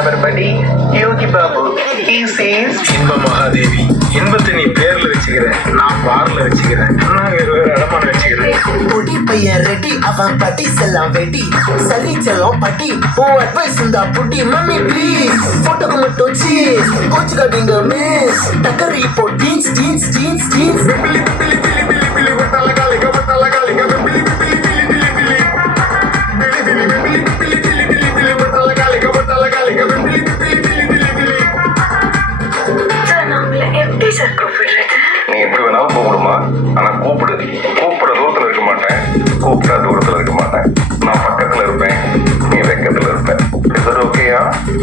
our buddy Yogi Babu. He says, இன்ப மகாதேவி, இன்பத்தை நீ பேர்ல வச்சுக்கிறேன், நான் பார்ல வச்சுக்கிறேன், நான் வேறு அடமான வச்சுக்கிறேன். பொடி பையன் ரெடி, அவன் பட்டி செல்லாம் வெடி, சரி செல்லம் பட்டி, ஓ அட்வைஸ் இருந்தா புட்டி, மம்மி ப்ளீஸ், போட்டோக்கு மட்டும் சீஸ், கோச்சுக்காதீங்க மிஸ், டக்கரி இப்போ டீன்ஸ் டீன்ஸ் டீன்ஸ் டீன்ஸ். பிலி பிலி பிலி பிலி பிலி வட்டால காலிக வட்டால காலிக பிலி பிலி பிலி பிலி பிலி பிலி பிலி பிலி பிலி பிலி பிலி பிலி வட்டால காலிக வட்டால காலிக பிலி பிலி பிலி பிலி பிலி. சார் நம்மள எப்படி சார் கூப்பிடுறது? நீ எப்படி வேணாலும் கூப்பிடுமா, ஆனா கூப்பிடு. கூப்பிட தூரத்துல இருக்க மாட்டேன், கூப்பிட்டா தூரத்துல இருக்க மாட்டேன். நான் பக்கத்துல இருப்பேன், நீ வெக்கத்துல இருப்பேன். இது ஓகேயா?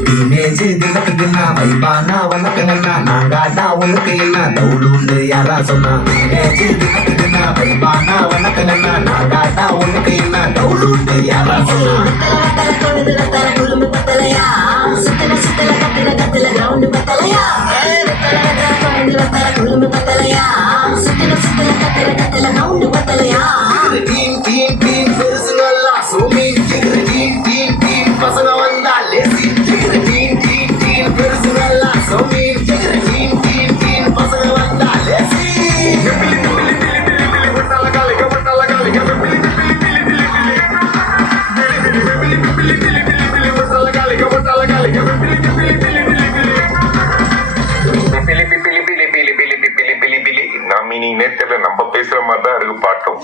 டீனேஜ் தினக்குன்னா வைபானா வணக்கங்கண்ணா, நாங்காடா உனக்கு என்ன தவுளுன்னு யாரா சொன்னா. டீனேஜ் தினக்குன்னா வைபானா வணக்கங்கண்ணா, நாங்காடா உனக்கு என்ன தவுளுன்னு யாரா சொன்னா. டீன் டீன் டீன் பெருசுங்கெல்லாம் சோமீன் டீன் டீன் டீன் பசங்க வந்தா லேசி. டீன் டீன் டீன் பெருசுங்கெல்லாம் சோமீன் டீன் டீன் டீன் பசங்க வந்தா லேசி. பிலி பிலி பிலி பிலி பிலி வட்டால காலிக வட்டால காலிக பிலி பிலி பிலி பிலி பிலி பிலி பிலி பிலி பிலி பிலி பிலி வட்டால காலிக வட்டால காலிக பிலி பிலி பிலி பிலி பிலி. பிலி பிலி பிலி பிலி பிலி பிலி பிலி பிலி. நான் மீனிங் நேத்துல நம்ம பேசுற மாதிரி தான் இருக்கு பாட்டும்.